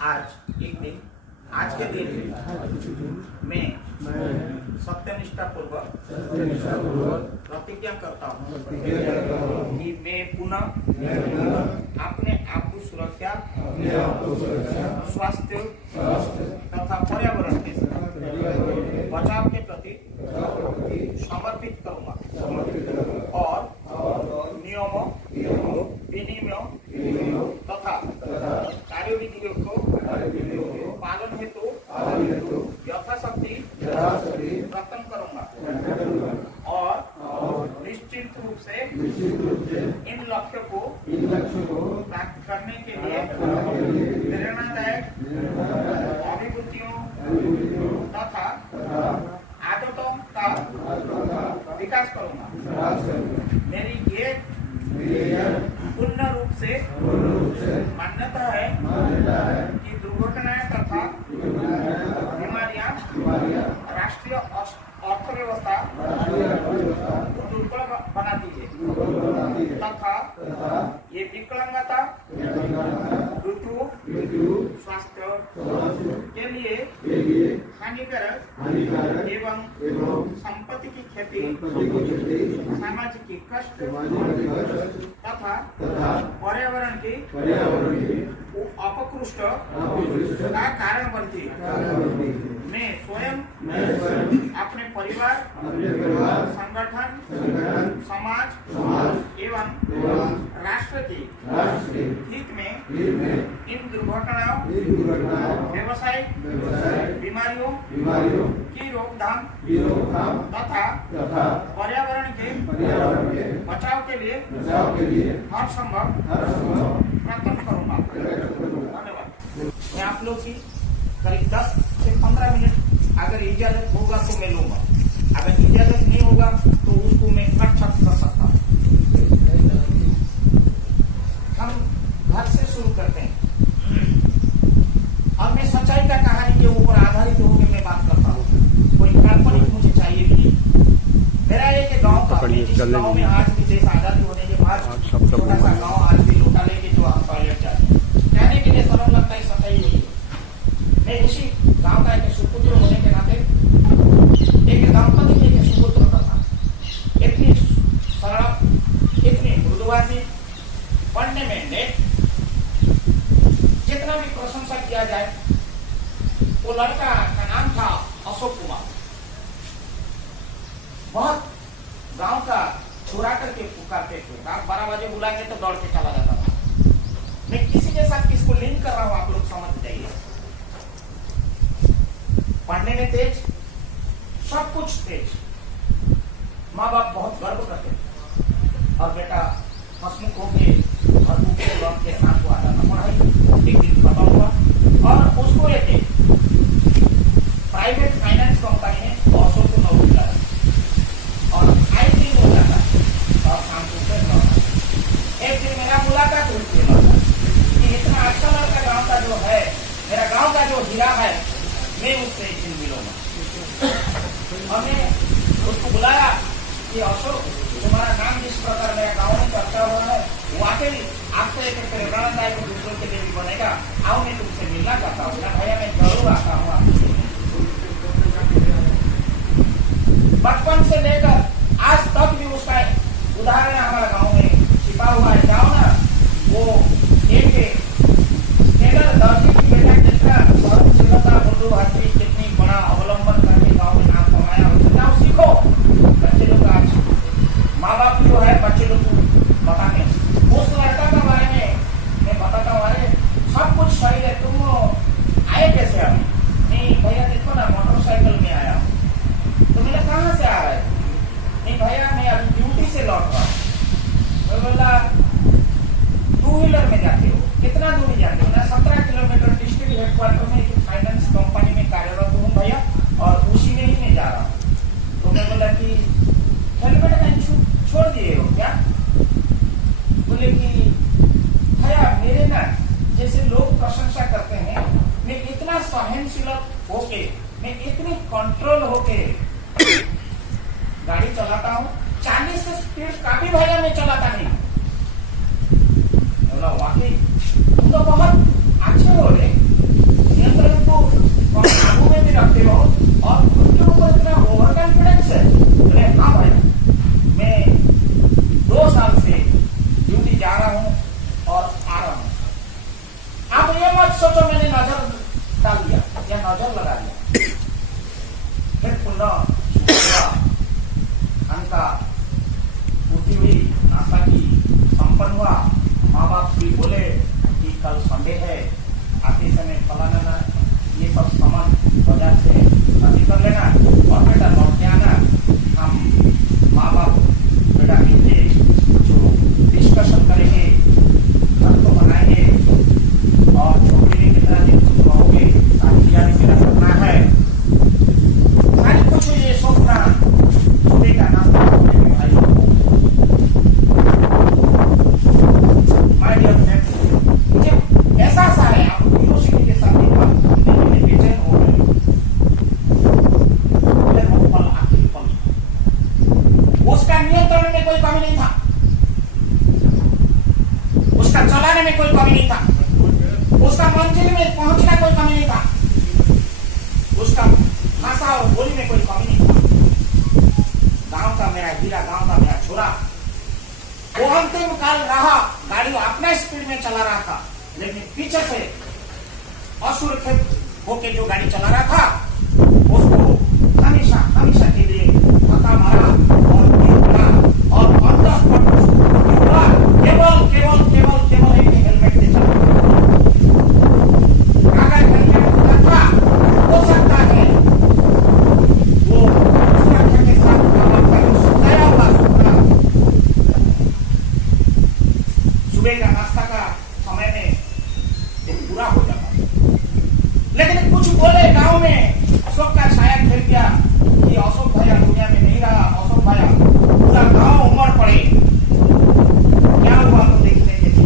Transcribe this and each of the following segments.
आज के दिन मैं सत्यनिष्ठा पूर्वक प्रतिज्ञा करता हूँ कि मैं पुनः अपने आप को सुरक्षा, स्वास्थ्य तथा पर्यावरण के बचाव के प्रति समर्पित करूँगा और नियमों, विनियमों तथा कार्यविधियों को पालन हेतु यथाशक्ति प्रयत्न करूँगा और निश्चित रूप से इन लक्ष्यों को प्राप्त करने के लिए प्रेरणादायक अभिवृत्तियों तथा आदतों का विकास करूँगा। मेरी ये पूर्ण रूप से मान्यता है कि दुर्घटनाएं तथा बीमारियां राष्ट्रीय अर्थव्यवस्था को दुर्बल बनाती है तथा ये विकलांगता, मृत्यु, स्वास्थ्य के लिए हानिकारक एवं संपत्ति की क्षति, सामाजिक कष्ट तथा पर्यावरण की अपकृष्ट का कारण बनती है। मैं स्वयं अपने परिवार, संगठन, समाज एवं राष्ट्र की हित में इन दुर्घटनाओं, व्यवसायिक बीमारियों की रोकथाम तथा पर्यावरण के बचाव के लिए हर संभव प्रयत्न करूँगा। धन्यवाद। मैं आप लोग की करीब 10 से 15 मिनट अगर इजाजत होगा तो मैं लूंगा, अगर इजाजत नहीं होगा तो उसको मैं कट कर सकता हूँ। हम घर से शुरू करते हैं और मैं सच्चाई का कहानी के ऊपर आधारित होकर मैं बात करता हूँ। कोई काल्पनिक मुझे चाहिए भी नहीं। मेरा एक गाँव का, जिस गाँव में आज भी देश आजादी होने के बाद छोटा सा गाँव आज भी लौटा लेके जो हम टॉयलेट जाते हैं, कहने के लिए सरल लगता है, सच्चाई नहीं है। मैं उसी गांव का एक सुपुत्र होने के नाते एक दंपति के एक सुपुत्र का था। इतनी सरल, इतनी मृदुभाषी, पढ़ने में नेक, जितना भी प्रशंसा किया जाए, वो लड़का का नाम था अशोक कुमार। बहुत गांव का छुरा करके पुकारते थे, रात 12 बजे बुलाएंगे तो दौड़ के चला जाता था। मैं किसी के साथ किसको लिंक कर रहा हूं, आप लोग समझ जाइए। पढ़ने में तेज, सब कुछ तेज, माँ बाप बहुत गर्व करते थे और बेटा हंसमुख होके और भूखे लौट के शाम को आता था पढ़ाई। एक दिन खत्म हुआ और उसको एक प्राइवेट फाइनेंस कंपनी ने अशोक को नौकरी दिलाया और आई दिन हो जाता और शाम को फिर लौटा। एक दिन मेरा मुलाकात हुई थी कि इतना अच्छा लड़का गाँव का जो है, मेरा गाँव का जो हीरा है, मैं उससे एक दिन मिलूंगा। हमने उसको बुलाया कि अशोक, तुम्हारा नाम जिस प्रकार मेरा गाँव में चर्चा हुआ है, वाकई आपसे एक प्रेरणादायक दूसरों के लिए भी बनेगा। आओ, मैं तुमसे मिलना चाहता हूँ। ना भैया, मैं जरूर आता हूँ। बचपन से लेकर आज तक भी उसका उदाहरण हमारा गाँव में छिपा हुआ है। जाओ ना, वो एक दर्जी की बेटा कितना सर्वशीलता, मृदुभाषी, कितनी बड़ा अवलंबन करके गाँव में नाम कमाया, जाओ सीखो। बच्चे लोग आज माँ बाप जो है बच्चे लोग को बताते हैं। उस लड़का के बारे में मैं बताता हूँ, अरे सब कुछ सही है, तुम आए कैसे? अभी नहीं भैया, देखो ना, मोटरसाइकिल में आया। तो मैंने कहाँ से आ रहा है? नहीं भैया, मैं अभी ड्यूटी से लौट रहा हूँ। तो बोला, 2 व्हीलर में जाते हो? कितना दूर जाते हो? ना 17 किलोमीटर। डिस्ट्रिक्ट हेडक्वार्टर में एक फाइनेंस कंपनी में कार्यरत हूँ भैया, और उसी में ही मैं जा रहा हूँ। तो मैं बोला कि हेलमेट कहीं छोड़ दिए हो क्या? बोले कि भैया, मेरे ना जैसे लोग प्रशंसा करते हैं, मैं इतना सहनशील होके, मैं इतनी कंट्रोल होके गाड़ी चलाता हूँ। 40 से स्पीड का भी भैया मैं चलाता नहीं। बोला वाकई तुम तो बहुत अच्छे हो रहे, उसका चलाने में कोई कमी नहीं था, उसका मंजिल में पहुंचना कोई कमी नहीं था, उसका भाषा और बोली में कोई कमी नहीं था। गांव का मेरा हीरा, गांव का मेरा छोरा, वो अंतिम काल रहा, गाड़ी अपना स्पीड में चला रहा था, लेकिन पीछे से असुरक्षित होके जो गाड़ी चला रहा था उसको हमेशा हमेशा के लिए धक्का मारा और गिरा और केवल केवल केवल केवल एक हेलमेट से चला। अगर हेलमेट होता था हो सकता है वो सुरक्षा के साथ काम कर सजाया हुआ सुबह का नाश्ता का समय में तो पूरा हो जाता, लेकिन कुछ बोले गांव में अशोक का छाया खेल गया कि अशोक भैया दुनिया में नहीं रहा, अशोक भैया पूरा गांव उमड़ पड़े। क्या हुआ तो देखने के लिए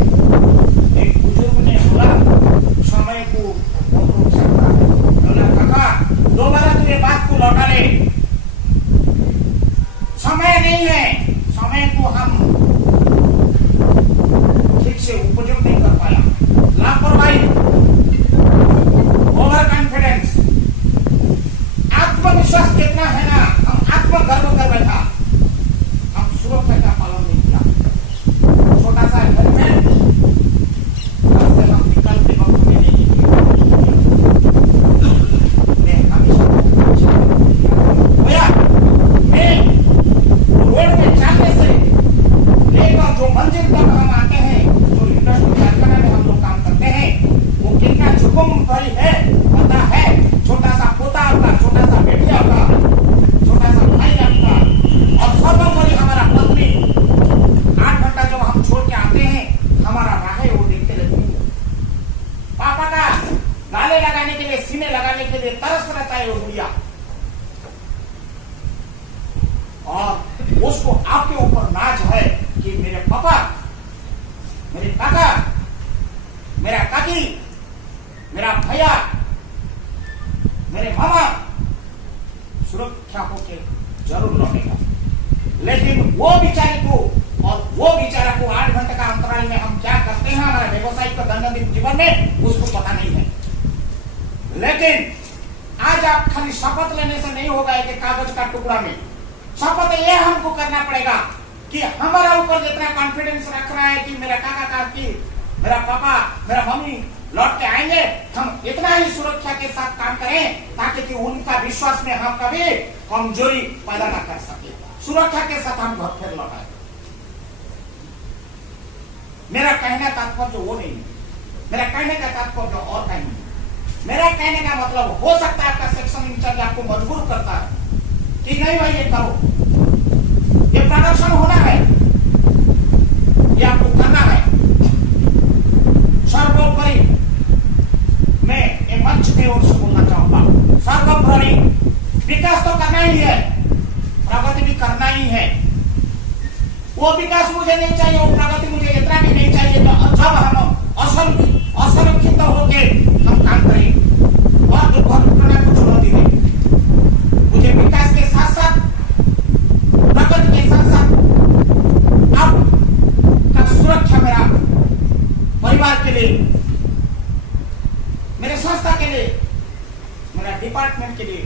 एक बुजुर्ग ने बोला समय को रोक सकता है, बोला काका दोबारा तू ये बात को लौटा ले, समय नहीं है, समय को हम ठीक से उपयोग नहीं कर पाया, लापरवाही, ओवर कॉन्फिडेंस, आत्मविश्वास कितना है ना, हम आत्मगर्व कर बैठा, हम सुरक्षा का पालन नहीं किया। छोटा सा हेलमेट रास्ते हम निकलते वक्त में नहीं मैं हमेशा भैया मैं रोड में चलने से लेकर जो मंजिल तक हम आते हैं, जो इंडस्ट्री कारखाना में हम लोग काम करते हैं, वो कितना जुर्म भरी है पता है। छोटा सा पोता आपका, छोटा सा बेटी आपका, छोटा सा भाई आपका, और सर्वोपरि हमारा पत्नी 8 घंटा जब हम छोड़ के आते हैं, हमारा राहें वो देखते रहती है। पापा का गाले लगाने के लिए, सीने लगाने के लिए तरस रहता है वो गुड़िया, और उसको आपके ऊपर नाज है कि मेरे पापा, मेरे काका, मेरा काकी, मेरा भैया, मेरे मामा सुरक्षा होके जरूर लौटेगा। लेकिन वो बेचारे को और वो बेचारा को 8 घंटे का अंतराल में हम क्या करते हैं हमारे व्यवसायिक दैनंदिन जीवन में, उसको पता नहीं है। लेकिन आज आप खाली शपथ लेने से नहीं होगा एक कागज का टुकड़ा में, शपथ ये हमको करना पड़ेगा कि हमारा ऊपर जितना कॉन्फिडेंस रख रहा है कि मेरा काका काकी, मेरा पापा, मेरा मम्मी लौट के आएंगे, हम इतना ही सुरक्षा के साथ काम करें ताकि कि उनका विश्वास में हम कभी कमजोरी पैदा न कर सके, सुरक्षा के साथ हम घर फिर लौटाए। मेरा कहने का तात्पर्य वो नहीं है, मेरा कहने का तात्पर्य और कहीं नहीं। मेरा कहने का मतलब हो सकता है आपका सेक्शन इंचार्ज आपको मजबूर करता है कि नहीं भाई ये करो, ये प्रदर्शन होना है, ये आपको करना है। सर्वोपरि मैं एक मंच की ओर से बोलना चाहूंगा, सर्वोपरि विकास तो करना ही है, प्रगति भी करना ही है। वो विकास मुझे नहीं चाहिए, वो प्रगति मुझे इतना भी नहीं चाहिए तो जब हम असुरक्षित होके हम काम करें और दुर्घटना को चुनौती दें। मुझे विकास के साथ साथ, प्रगति के साथ साथ अब का सुरक्षा मेरा परिवार के लिए, मेरे संस्था के लिए, मेरा डिपार्टमेंट के लिए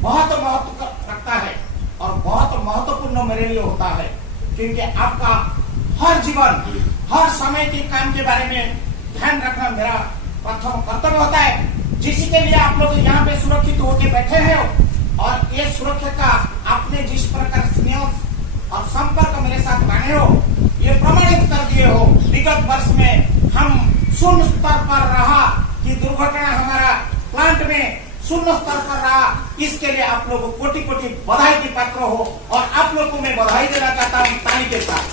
बहुत महत्व रखता है और बहुत महत्वपूर्ण मेरे लिए होता है, क्योंकि आपका हर जीवन, हर समय के काम के बारे में ध्यान रखना मेरा प्रथम कर्तव्य होता है। जिसी के लिए आप लोग यहाँ पे सुरक्षित होकर बैठे हैं और ये सुरक्षा का आपने जिस प्रकार स्नेह और संपर्क मेरे साथ माने हो, ये प्रमाणित कर दिए हो। विगत वर्ष में हम शून्य स्तर पर रहा कि दुर्घटना हमारा प्लांट में शून्य स्तर पर रहा, इसके लिए आप लोगों को कोटि कोटि बधाई की पात्र हो और आप लोग को मैं बधाई देना चाहता हूँ ताली के साथ।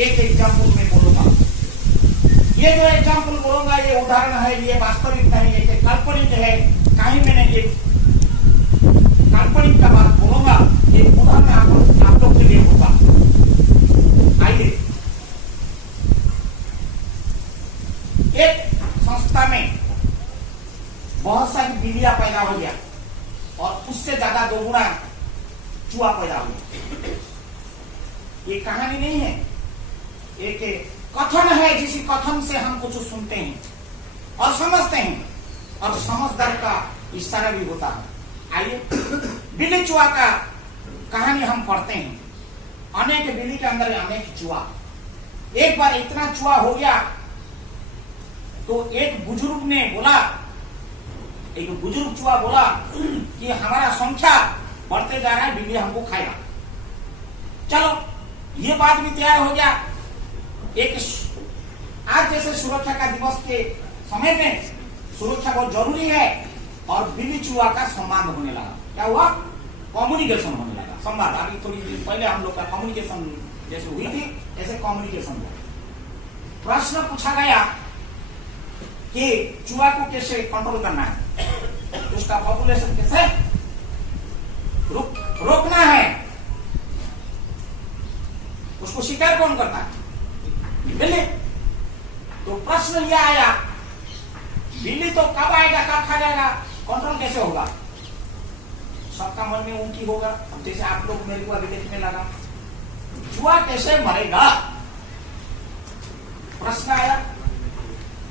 एक एग्जाम्पल में बोलूंगा, ये जो एग्जाम्पल बोलूंगा ये उदाहरण है, ये वास्तविक नहीं है, ये काल्पनिक है। कहीं मैंने ये काल्पनिक का बात बोलूंगा, ये उदाहरण आप लोग के लिए होगा। आइए, एक संस्था में बहुत सारी बिल्लियां पैदा हो गया और उससे ज्यादा 2 गुना चूहा पैदा हो गया। ये कहानी नहीं है, एक कथन है, जिस कथन से हम कुछ सुनते हैं और समझते हैं, और समझदार का इशारा भी होता है। आइए बिल्ली चूहा का कहानी हम पढ़ते हैं। अनेक बिल्ली के अंदर अनेक चूहा। एक बार इतना चूहा हो गया तो एक बुजुर्ग ने बोला, एक बुजुर्ग चूहा बोला कि हमारा संख्या बढ़ते जा रहा है, बिल्ली हमको खाएगा। चलो ये बात भी तैयार हो गया। एक आज जैसे सुरक्षा का दिवस के समय में सुरक्षा बहुत जरूरी है, और बिल्ली चूहा का संवाद होने लगा। क्या हुआ? कम्युनिकेशन होने लगा, संवाद। अभी थोड़ी देर पहले हम लोग का कम्युनिकेशन जैसे हुई थी, ऐसे कम्युनिकेशन हुआ। प्रश्न पूछा गया कि चूहा को कैसे कंट्रोल करना है, उसका पॉपुलेशन कैसे रोकना है, उसको शिकार कौन करता है? बिल्ली। तो प्रश्न यह आया, बिल्ली तो कब आएगा, कब खा जाएगा, कंट्रोल कैसे होगा? सबका मन में उनकी होगा। अब जैसे आप लोग मेरे को अभी देखने लगा, चूहा कैसे मरेगा, प्रश्न आया।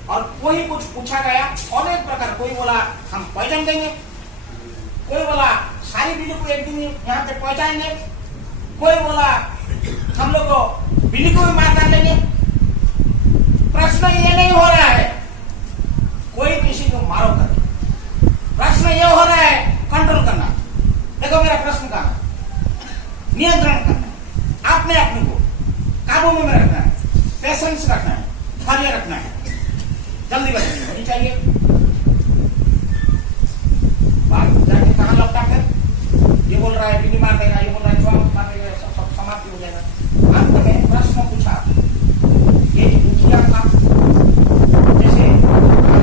और कोई कुछ पूछा गया, अनेक प्रकार। कोई बोला हम पहचान देंगे, कोई बोला सारी बिल्ली को एक दिन यहाँ पे पहुंचाएंगे, कोई बोला हम लोग को बिल्ली को भी मार डाल देंगे। प्रश्न ये नहीं हो रहा है कोई किसी को मारो कर, प्रश्न ये हो रहा है कंट्रोल करना। देखो मेरा प्रश्न का नियंत्रण करना है, आपने अपने को काबू में रखना है, पेशेंस रखना है, धैर्य रखना है, जल्दीबाजी नहीं होनी चाहिए। बात जाके कहां लौटा कर ये बोल रहा है बिल्ली मार देगा, ये बोल रहा है चूहा मार देगा, सब समाप्ति हो जाएगा। अंत में प्रश्न पूछा, ये मुखिया था, जैसे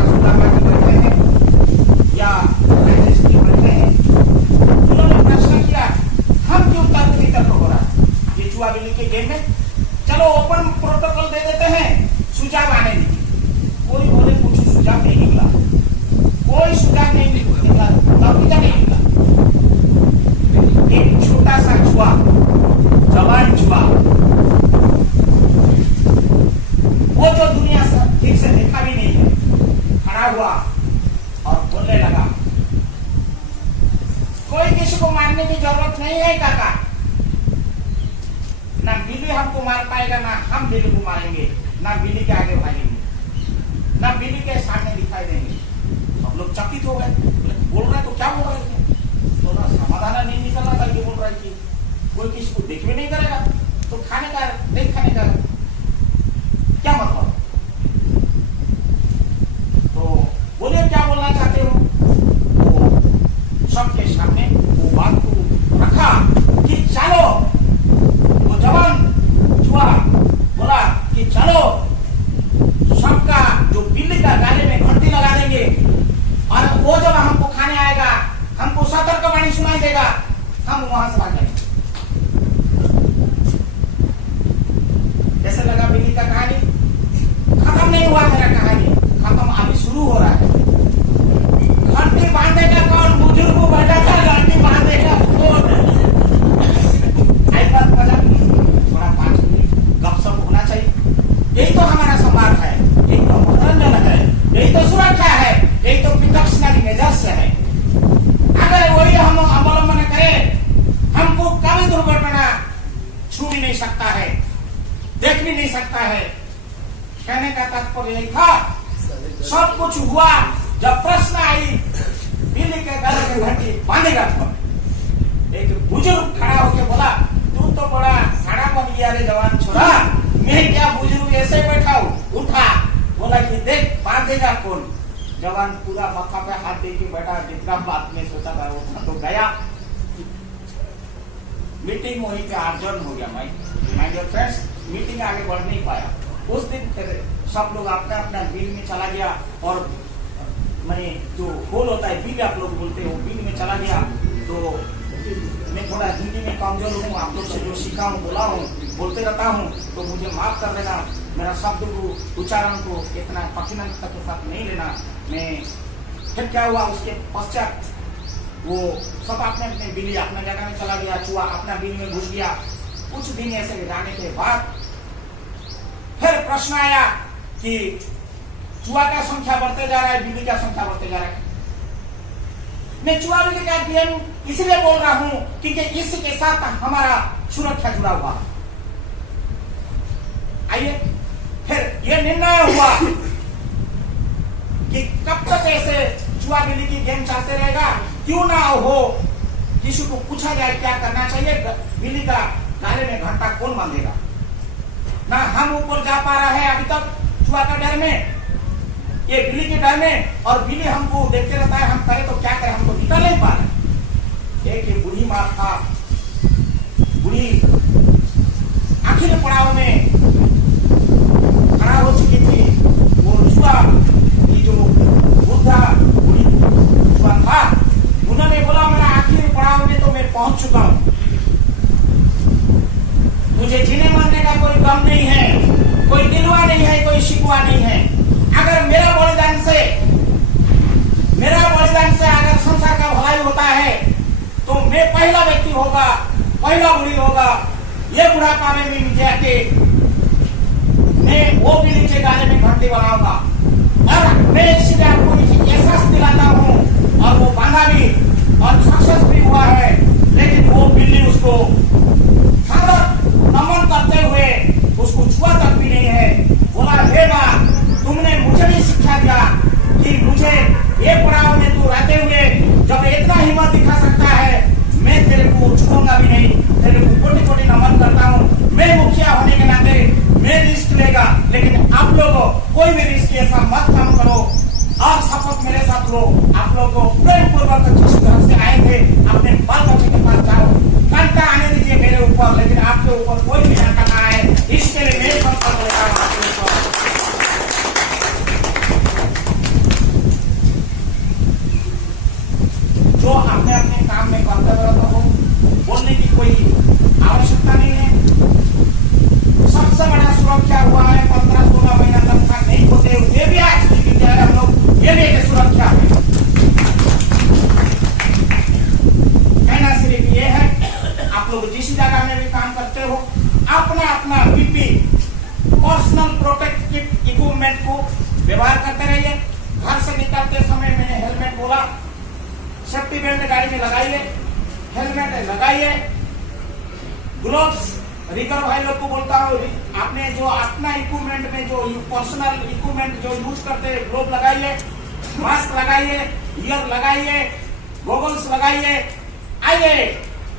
सुदामा जी बैठे हैं या राजेश जी बैठे हैं, उन्होंने प्रश्न किया हम क्यों तर्क वितर्क हो रहा है ये चूहा बिल्ली के गेम में। चलो ओपन प्रोटोकॉल दे देते हैं, सुझाव आने दीजिए। कोई बोले कुछ सुझाव नहीं निकला, कोई सुझाव नहीं निकला, नतीजा नहीं निकला। एक छोटा सा चूहा, जवान चूहा, वो जो दुनिया से ठीक से देखा भी नहीं है, खड़ा हुआ और बोलने लगा, कोई किसी को मारने की जरूरत नहीं है काका, ना बिल्ली हमको मार पाएगा, ना हम बिल्ली को मारेंगे, ना बिल्ली के आगे भागेंगे, ना बिल्ली के सामने दिखाई देंगे। सब लोग चकित हो गए, बोल रहे तो क्या बोल रहे थे, तो ना समाधान नहीं निकल रहा था। ये बोल रहा है कि कोई किसी को देख भी नहीं करेगा तो खाने का नहीं खाने का क्या मतलब। तो बोलिए क्या बोलना चाहते हो। तो सबके सामने वो बात को रखा कि चलो, वो जवान चूहा बोला कि चलो सबका जो बिल्ली का गाले में घंटी लगा देंगे, और वो जब हमको खाने आएगा, हमको सतर्कवाणी सुनाई देगा, हम वहां से भाग जाएंगे। कैसे लगा बिल्ली का कहानी? खत्म नहीं हुआ मेरा कहानी, खत्म अभी शुरू हो रहा है। घंटी बांधेगा कौन? बुजुर्ग को बैठा था, घंटी बांधेगा कौन? थोड़ा 5 मिनट गपशप होना चाहिए। यही तो हमारा समाज है, यही तो मनोरंजन है, यही तो सुरक्षा है, यही तो प्रिकॉशनरी मेजर्स है। अगर वही हम अवलंबन करें, हमको कभी दुर्घटना छू भी नहीं सकता है, देख भी नहीं सकता है। कहने का तात्पर्य यही था, सब कुछ हुआ जब प्रश्न आई बिल्ली के गले में घंटी बांधेगा कौन। एक बुजुर्ग खड़ा होकर बोला, तू तो बड़ा साड़ा बन गया रे जवान छोरा, मैं क्या बुजुर्ग ऐसे बैठा हूं। उठा, बोला कि देख बांधेगा कौन। जवान पूरा मक्का पे हाथ दे के बैठा, जितना बात में सोचा था वो तो गया। मीटिंग वहीं पे आयोजन हो गया। माय डियर फ्रेंड्स, मीटिंग आगे बढ़ नहीं पाया। उस दिन सब लोग अपना अपना बिल में चला गया, और मैंने जो होल होता है बिल आप लोग बोलते हो, बिल में चला गया। तो मैं थोड़ा हिंदी में कमजोर हूँ, आप लोग से जो सीखा हूँ, बोला हूँ, बोलते रहता हूँ, तो मुझे माफ कर देना। मेरा शब्द को, उच्चारण को इतना कठिनता के साथ नहीं लेना। मैं फिर क्या हुआ, उसके पश्चात वो सब अपने अपने बिल्ली अपने जगह में चला गया, चूहा अपना बिल में घुस गया। कुछ दिन ऐसे जाने के बाद फिर प्रश्न आया कि चूहा का संख्या बढ़ते जा रहा है, बिल्ली का संख्या बढ़ते जा रहा है। मैं चूहा बिल्ली का अध्ययन इसलिए बोल रहा हूं क्योंकि इसके साथ हमारा सुरक्षा जुड़ा हुआ। आइए फिर यह निर्णय हुआ कि कब तक ऐसे चूहा बिल्ली की गेम चलते रहेगा, क्यों ना हो किसी को पूछा जाए क्या करना चाहिए। बिल्ली का गाले में घंटा कौन बांधेगा? ना हम ऊपर जा पा रहा है अभी तक चूहा का डर में, ये बिल्ली के डर में, और बिल्ली हमको देखते रहता है, हम करें तो क्या करें, हमको निकल नहीं पा रहे। एक ये बूढ़ी माँ था, बूढ़ी आखिरी पड़ाव में खड़ा हो चुकी थी। वो चूहा की जो वृद्धा बूढ़ी चूहा था, उन्होंने बोला मेरा आखिरी पड़ाव में तो मैं पहुंच चुका हूं, मुझे जीने मरने का कोई गम नहीं है, कोई गिलवा नहीं है, कोई शिकवा नहीं है। अगर मेरा बलिदान से अगर संसार का भलाई होता है तो मैं पहला व्यक्ति होगा, पहला बुढ़ी होगा। ये बुढ़ापा में भी मुझे आके मैं वो भी नीचे गाले में घंटी बनाऊंगा, और मैं इसलिए आपको एहसास दिलाता हूँ, और वो बांधा भी और सक्सेस भी हुआ है। लेकिन वो बिल्ली उसको नमन करते हुए उसको छुआ तक भी नहीं है। बोला हे माँ, तुमने मुझे भी शिक्षा दिया कि मुझे ये पड़ाव में तू रहते हुए जब इतना हिम्मत दिखा सकता है, मैं तेरे को छूऊंगा भी नहीं, तेरे को कोटि कोटि नमन करता हूँ। मैं मुखिया होने के नाते मैं रिस्क लेगा, लेकिन आप लोगों कोई भी रिस्क ऐसा मत काम करो, और शपथ मेरे साथ लो। आप लोग को प्रेम पूर्वक जिस घर से आए थे अपने बाल बच्चे के पास जाओ, कांटा आने दीजिए मेरे ऊपर, लेकिन आपके ऊपर कोई भी कांटा ना आए, इसके लिए मैं संकल्प लेता हूं आपके ऊपर। जो अपने अपने काम में कर्तव्यरत हो, बोलने की कोई आवश्यकता नहीं है। सबसे बड़ा सुरक्षा हुआ है 15-16 महीना तक नहीं होते हुए भी आज की विद्यालय हम लोग ये लेके सुरक्षा है। कहना सिर्फ ये है, आप लोग जिस जगह में भी काम करते हो अपना अपना पीपी पर्सनल प्रोटेक्टिव इक्विपमेंट को व्यवहार करते रहिए। घर से निकलते समय मैंने हेलमेट बोला, सेफ्टी बेल्ट गाड़ी में लगाइए, हेलमेट लगाइए, ग्लोव्स रिकर भाई लोग को बोलता हूँ, आपने जो अपना इक्विपमेंट में जो पर्सनल इक्विपमेंट जो यूज करते हैं, ग्लोव लगाइए, मास्क लगाइए, ईयर लगाइए, गॉगल्स लगाइए। आइए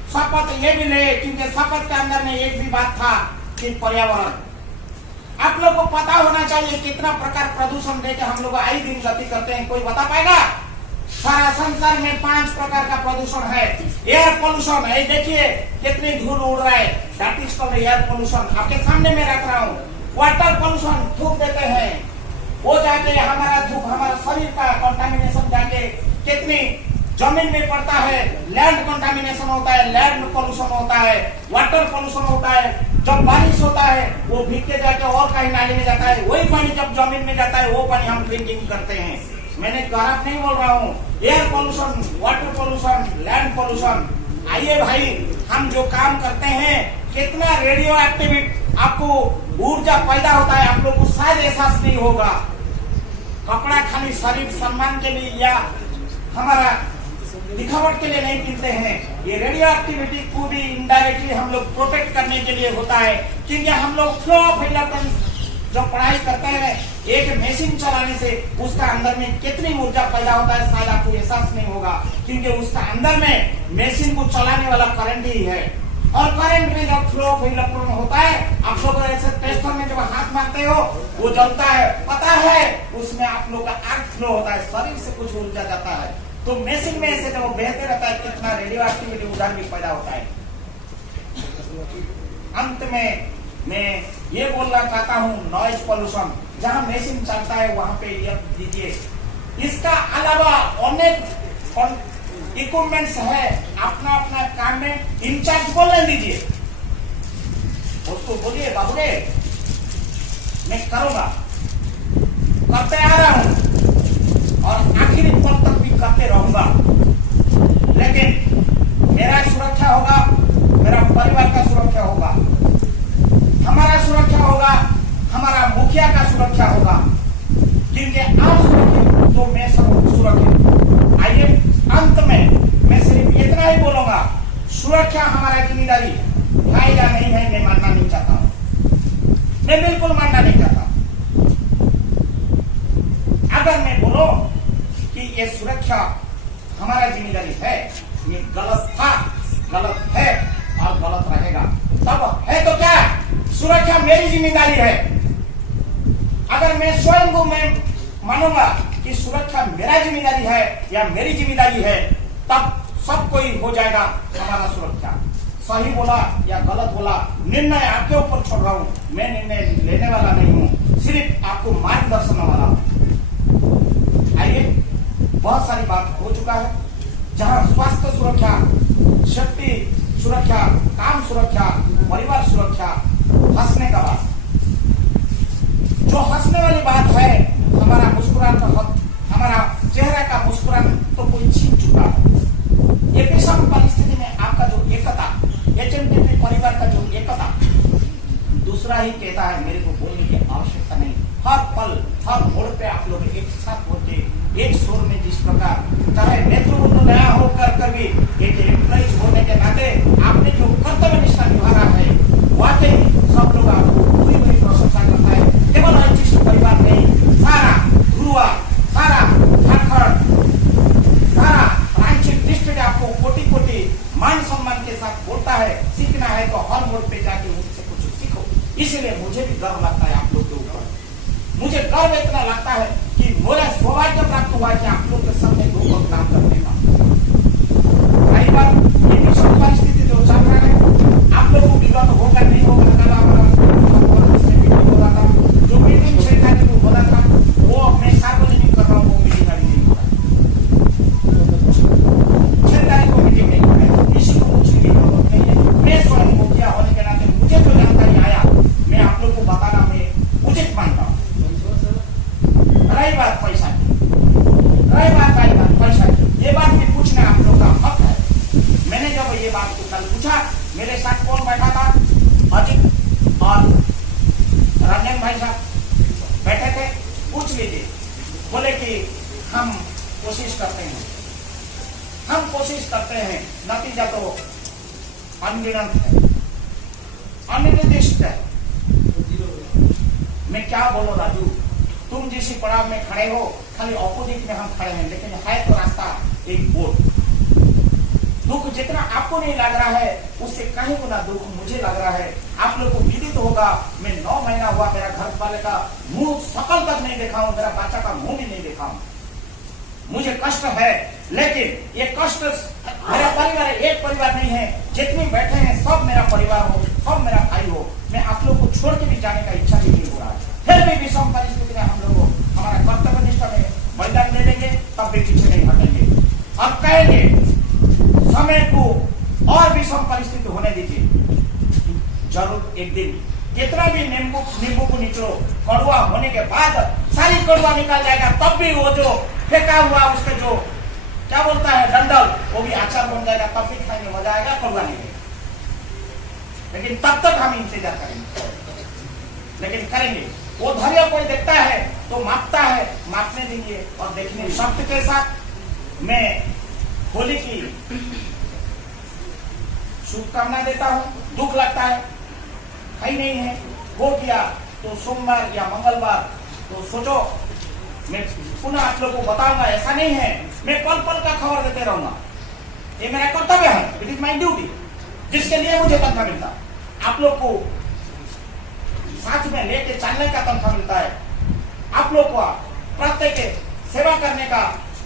शपथ ये भी ले, क्योंकि शपथ के अंदर में एक भी बात था कि पर्यावरण। आप लोग को पता होना चाहिए कितना प्रकार प्रदूषण देके हम लोग आए दिन गति करते हैं, कोई बता पाएगा? सारा संसार में 5 प्रकार का प्रदूषण है। एयर पोल्यूशन है, देखिए कितनी धूल उड़ रहा है, that is called air pollution, आपके सामने में रख रहा हूँ। वाटर पोल्यूशन, थूक देते हैं, वो जाके हमारा धूप हमारा शरीर का कंटामिनेशन जाके कितनी जमीन में पड़ता है। लैंड कंटामिनेशन होता है, लैंड पोल्यूशन होता है, वाटर पोल्यूशन होता है। जब बारिश होता है वो भीग के जाके और कहीं नाले में जाता है, वही पानी जब जमीन में जाता है वो पानी हम ड्रिंकिंग करते हैं। मैंने खराब नहीं बोल रहा हूँ। Air pollution, water pollution, land pollution. आइए भाई, हम जो काम करते हैं कितना रेडियो एक्टिविटी आपको ऊर्जा पैदा होता है, आप लोग को शायद एहसास नहीं होगा। कपड़ा खाली शरीर सम्मान के लिए या हमारा दिखावट के लिए नहीं पीते हैं, ये रेडियो एक्टिविटी को भी इनडायरेक्टली हम लोग प्रोटेक्ट करने के लिए होता है। क्योंकि हम लोग फ्लो ऑफ इलेक्ट्रॉनिक्स जो पढ़ाई करते हैं, एक मशीन चलाने से उसका अंदर में कितनी ऊर्जा पैदा होता है शायद आपको एहसास नहीं होगा, क्योंकि उसका अंदर में मशीन को चलाने वाला करंट ही है। और करंट में जब फ्लो ऑफ इलेक्ट्रॉन होता है, आप लोग ऐसे टेस्टर में जब हाथ मारते हो वो जलता है, पता है उसमें आप लोग का अर्थ फ्लो होता है, शरीर से कुछ ऊर्जा जाता है। तो मशीन में ऐसे जब बहते रहता है कितना रेडियो एक्टिविटी ऊर्जा भी पैदा होता है। अंत में मैं ये बोलना चाहता हूँ, नॉइज पोल्यूशन, जहाँ मशीन चलता है वहां पे ये दीजिए। इसका अलावा अनेक इक्विपमेंट्स है, अपना अपना काम में इंचार्ज बोलने दीजिए, उसको बोलिए बाबू रे मैं करूंगा, करते आ रहा हूं और आखिरी पल तक भी करते रहूंगा। लेकिन मेरा सुरक्षा होगा, मेरा परिवार का सुरक्षा होगा। मैं बिल्कुल मानना नहीं चाहता। अगर मैं बोलो कि ये सुरक्षा हमारा जिम्मेदारी है, ये गलत था, गलत है और गलत रहेगा। तब है तो क्या, सुरक्षा मेरी जिम्मेदारी है। अगर मैं स्वयं को मैं मानूंगा कि सुरक्षा मेरा जिम्मेदारी है या मेरी जिम्मेदारी है, तब सब कोई हो जाएगा हमारा सुरक्षा। सही बोला या गलत बोला, निर्णय आपके ऊपर छोड़ रहा हूं। मैं निर्णय लेने वाला नहीं हूं, सिर्फ आपको मार्गदर्शन वाला हूं। आइए, बहुत सारी बात हो चुका है, जहां स्वास्थ्य सुरक्षा, शक्ति सुरक्षा, काम सुरक्षा, परिवार सुरक्षा, हंसने का बात, जो हंसने वाली बात है, हमारा मुस्कुराहट का हक, हमारा चेहरे का मुस्कुराहट तो कोई छीन चुका है। ये विषम परिस्थिति में आपका जो एकता, एचएमटीपी परिवार का जो एकता, दूसरा ही कहता है, मेरे को बोलने की आवश्यकता नहीं। हर पल, हर मोड़ पे आप लोग एक साथ होते, एक सुर में, जिस प्रकार चाहे नेतृत्व नया होकर भी एक एम्प्लॉइज होने के नाते आपने जो कर्तव्य निष्ठा निभा रहा है, वाकई सब लोग आपको पूरी पूरी प्रशंसा करता है। केवल रजिस्टर परिवार नहीं, सारा ध्रुवा, सारा झारखंड, सारा रांची डिस्ट्रिक्ट आपको कोटि कोटि मान सम्मान के साथ बोलता है। सीखना है तो हर मोड़ पे जाके उनसे कुछ सीखो। इसीलिए मुझे भी गर्व लगता है आप लोग के ऊपर। मुझे गर्व इतना लगता है कि मेरा सौभाग्य प्राप्त हुआ है कि आप लोग के सामने दो वक्त काम करने का। कई बार ये विषम परिस्थिति जो चल रहा है, आप लोग को विगत होगा नहीं होगा, कल हमारा हो रहा था, जो मीटिंग 6 तारीख को बोला था, वो मैं सार्वजनिक कर रहा हूँ, वो मीटिंग अभी नहीं हो रहा है। 6 तारीख को मीटिंग नहीं हो रहा है, किसी को पूछने की जरूरत नहीं है। मैं स्वयं मुखिया होने के नाते मुझे जो जानकारी आया, मैं आप लोग को बताना मैं उचित मानता हूँ। रही बात पैसा की, पैसा की, ये बात भी पूछना आप लोग का हक है। मैंने जब ये बात को कल पूछा, मेरे साथ कौन बैठा था, अजित और रंजन भाई साहब बैठे थे, पूछ लीजिए। बोले कि हम कोशिश करते हैं, हम कोशिश करते हैं, नतीजा तो अनगिनत है, अनिर्दिष्ट है। मैं क्या बोलूं राजू, तुम जिस पड़ाव में खड़े हो, खाली ऑपोजिट में हम खड़े हैं, लेकिन है तो रास्ता एक बोर्ड। दुख जितना आपको नहीं लग रहा है, उससे कहीं गुना दुख मुझे लग रहा है। आप लोग को विदित होगा, मैं 9 महीना हुआ मेरा घर वाले का मुंह सकल तक नहीं देखा हूं, मेरा बच्चा का मुंह भी नहीं देखा हूं। मुझे कष्ट है, लेकिन ये कष्ट मेरा परिवार एक परिवार नहीं है। जितने बैठे हैं सब मेरा परिवार हो, सब मेरा भाई हो। मैं आप लोग को छोड़ के भी जाने का इच्छा भी नहीं हो रहा है। फिर भी विषम परिस्थिति में हम लोग हमारा कर्तव्य निष्ठा में बलिदान दे देंगे, तब भी पीछे नहीं हटेंगे। अब कहेंगे समय को और विषम परिस्थिति होने दीजिए, जरूर एक दिन कितना भी नींबू को निचलो, कड़वा होने के बाद सारी कड़वा निकाल जाएगा, तब भी वो जो फेंका हुआ उसके जो क्या बोलता है डंडल, वो भी अचार बन जाएगा, तब भी खाएंगे, मजा आएगा, कड़वा नहीं है। लेकिन तब तक हम इंतजार करेंगे, लेकिन करेंगे। वो धैर्य कोई देखता है तो मापता है, मापने दीजिए और देखने शब्द के साथ मैं होली की शुभकामना देता हूं। दुख लगता है, ही नहीं है, हो गया तो सोमवार या मंगलवार तो सोचो, मैं पुनः आप लोगों को बताऊंगा। ऐसा नहीं है मैं पल पल का खबर देते रहूंगा, ये मेरा कर्तव्य है, इट इज माई ड्यूटी, जिसके लिए मुझे तनख्वाह मिलता। आप लोग को साथ में लेके चलने का तनख्वाह मिलता है, आप लोग को प्रत्येक सेवा करने का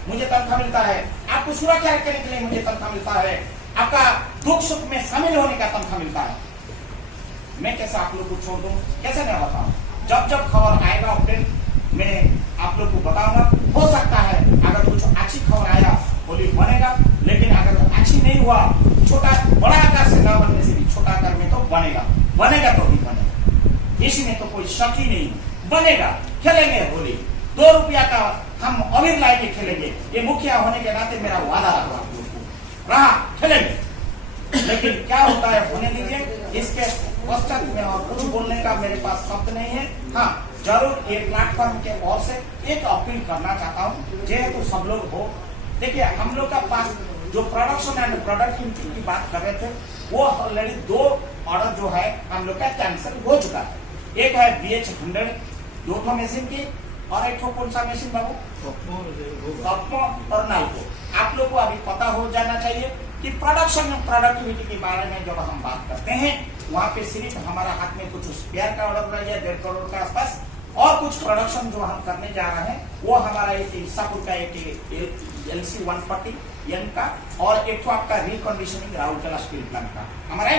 मुझे तनख्वाह मिलता है, आपको सुरक्षा रखने के लिए मुझे तनख्वाह मिलता है, आपका दुख सुख में शामिल होने का तनख्वाह मिलता है। मैं कैसे आप लोग को छोड़ दूं, कैसे नहीं बताऊं? जब जब खबर आएगा अपडेट मैं आप लोग को बताऊंगा। हो सकता है अगर कुछ अच्छी खबर आया होली बनेगा, लेकिन अगर अच्छी नहीं हुआ, छोटा बड़ा आकार से न बनने से भी छोटा आकार में तो बनेगा, बनेगा तो भी बनेगा, इसमें तो कोई शक ही नहीं। बनेगा, खेलेंगे होली, 2 रुपया का हम अबीर लाके खेलेंगे। ये मुखिया होने के नाते मेरा वादा रहा आप लोग को, रहा खेलेंगे। लेकिन क्या होता है होने दीजिए। इसके पश्चात में और कुछ बोलने का मेरे पास शब्द नहीं है। हाँ, जरूर एक प्लेटफॉर्म के ओर से एक अपील करना चाहता हूँ, जेहेतु सब लोग हो। देखिए, हम लोग का पास जो प्रोडक्शन एंड प्रोडक्टिविटी की बात कर रहे थे, वो ऑलरेडी 2 ऑर्डर जो है हम लोग का कैंसिल हो चुका है। एक है BH100 2 मशीन की, और एक कौन सा मशीन बाबू? कप्पो और नाल्को। आप लोग को अभी पता हो जाना चाहिए कि प्रोडक्शन और प्रोडक्टिविटी के बारे में जब हम बात करते हैं, वहाँ पे सिर्फ हमारा हाथ में कुछ स्पेयर का ऑर्डर रह गया 1.5 करोड़ के आसपास, और कुछ प्रोडक्शन जो हम करने जा रहे हैं वो हमारा एक ईसापुर का एक LC 140 का, और एक तो आपका रिकंडीशनिंग राउरकेला स्टील प्लांट का हमारा।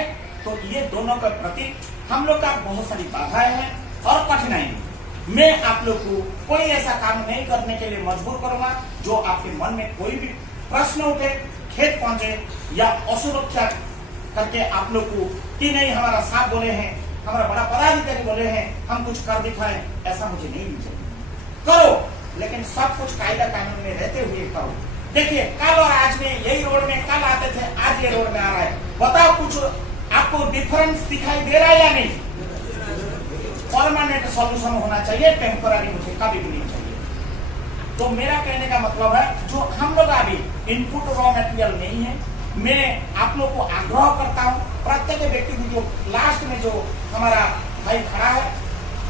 तो ये दोनों के प्रति हम लोग का बहुत सारी बाधाएं हैं और कठिनाई है। मैं आप लोग को कोई ऐसा काम नहीं करने के लिए मजबूर करूंगा जो आपके मन में कोई भी प्रश्न उठे, खेत पहुंचे या असुरक्षा करके आप लोग को कि नहीं हमारा साथ बोले हैं, हमारा बड़ा पदाधिकारी बोले हैं, हम कुछ कर दिखाएं, ऐसा मुझे नहीं चाहिए। करो, लेकिन सब कुछ कायदा कानून में रहते हुए करो। देखिए कल और आज में यही रोड में कल आते थे, आज ये रोड में आ रहा है। बताओ कुछ आपको डिफरेंस दिखाई दे रहा है या नहीं? परमानेंट सॉल्यूशन होना चाहिए, टेम्पररी मुझे कभी भी नहीं चाहिए। तो मेरा कहने का मतलब है जो हम लोग अभी इनपुट रॉ मटेरियल नहीं है, मैं आप लोग को आग्रह करता हूँ, प्रत्येक व्यक्ति को जो लास्ट में जो हमारा भाई खड़ा है,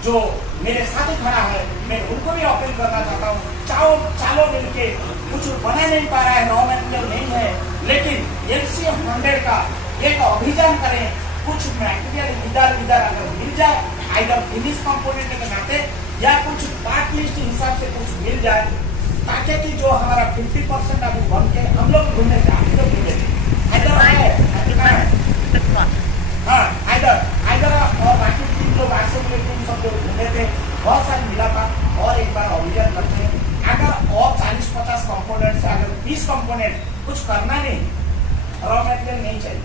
जो मेरे साथी खड़ा है, मैं उनको भी अपील करना चाहता हूँ, चालो मिलके कुछ बना नहीं पा रहा है, रॉ मटेरियल नहीं है, लेकिन LC 100 का एक अभियान करें, कुछ मटेरियल इधर अगर मिल जाए, आइदर फिनिश कंपोनेंट के नाते या कुछ पार्ट लिस्ट हिसाब से कुछ मिल जाए, ताकि कि जो हमारा 50% अभी बन के हम लोग घूमने जाए तो घूमने हाँ आइदर और बाकी 3 लोग ऐसे टीम सब लोग घूमे थे, बहुत सारी मिला था, और एक बार अभियान करते हैं। अगर और 40-50 कंपोनेंट से अगर 20 कंपोनेंट कुछ करना नहीं, रॉ मटेरियल नहीं चाहिए,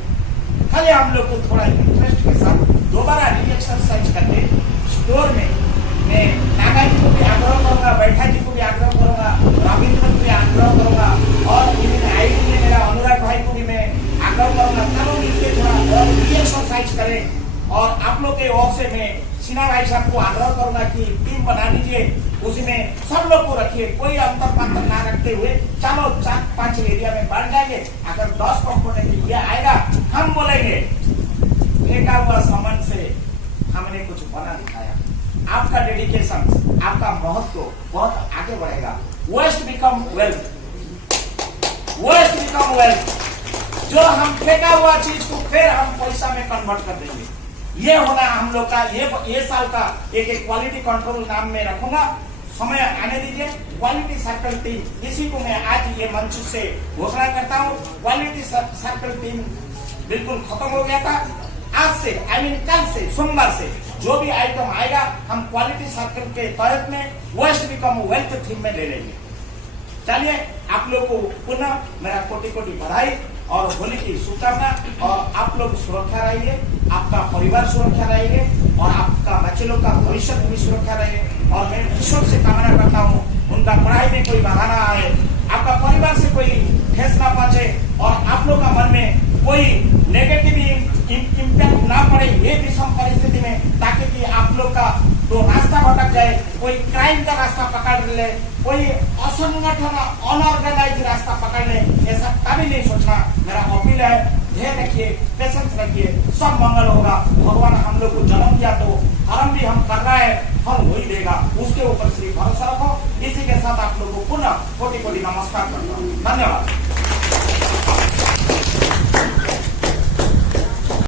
खाली हम लोग को थोड़ा इंटरेस्ट के साथ दोबारा री-एक्सरसाइज करके स्टोर में मैं नागा जी को भी आग्रह करूंगा, बैठा जी को भी आग्रह करूंगा, रविंद्र को भी आग्रह करूंगा, और आईडी में मेरा अनुराग भाई को भी मैं आग्रह करूंगा, चलो मिलकर थोड़ा और री-एक्सरसाइज करें। और आप लोग के ओर से मैं सिन्हा भाई साहब को आग्रह करूंगा कि टीम बना लीजिए, उसमें सब लोग को रखिए, कोई अंतर पांतर ना रखते हुए, चलो 4-5 एरिया में बढ़ जाएंगे। अगर 10 कंपोनेंट ये आएगा, हम बोलेंगे फेंका हुआ सामान से हमने कुछ बना दिखाया। आपका डेडिकेशन, आपका महत्व बहुत आगे बढ़ेगा। Waste become wealth, waste become wealth. जो हम फेंका हुआ चीज को फिर हम पैसा में कन्वर्ट कर देंगे, ये होना हम लोग का ये साल का एक क्वालिटी कंट्रोल नाम में रखूंगा। समय आने दीजिए। क्वालिटी सर्कल टीम, इसी को मैं आज ये मंच से घोषणा करता हूँ। क्वालिटी सर्कल टीम बिल्कुल खत्म हो गया था। आज से कल से सोमवार से जो भी आइटम आएगा हम क्वालिटी सर्कल के तहत में वेस्ट बिकम वेल्थ थीम में ले लेंगे। चलिए, आप लोग को पुनः मेरा कोटि कोटि बधाई और होली की शुभकामना। और आप लोग सुरक्षा रहिए, आपका परिवार सुरक्षा रहिए, और आपका बच्चे लोग का भविष्य भी सुरक्षा रहे। और मैं ईश्वर से कामना करता हूँ उनका पढ़ाई में कोई बाधा ना आए, आपका परिवार से कोई ठेस ना पहुंचे, और आप लोग का मन में कोई नेगेटिव इम्पैक्ट ना पड़े ये विषम परिस्थिति में, ताकि कि आप लोग का तो रास्ता भटक जाए, कोई क्राइम का रास्ता पकड़ ले, कोई असंगठन अनऑर्गेनाइज रास्ता पकड़ ले, ऐसा कभी नहीं सोचना। मेरा अपील है, धैर्य रखिए, पेशेंस रखिए, सब मंगल होगा। भगवान हम लोग को जन्म दिया तो कर्म भी हम कर रहे हैं, फल वही देगा, उसके ऊपर सिर्फ भरोसा रखो। इसी के साथ आप लोग को पुनः कोटि कोटि नमस्कार करता हूँ। धन्यवाद।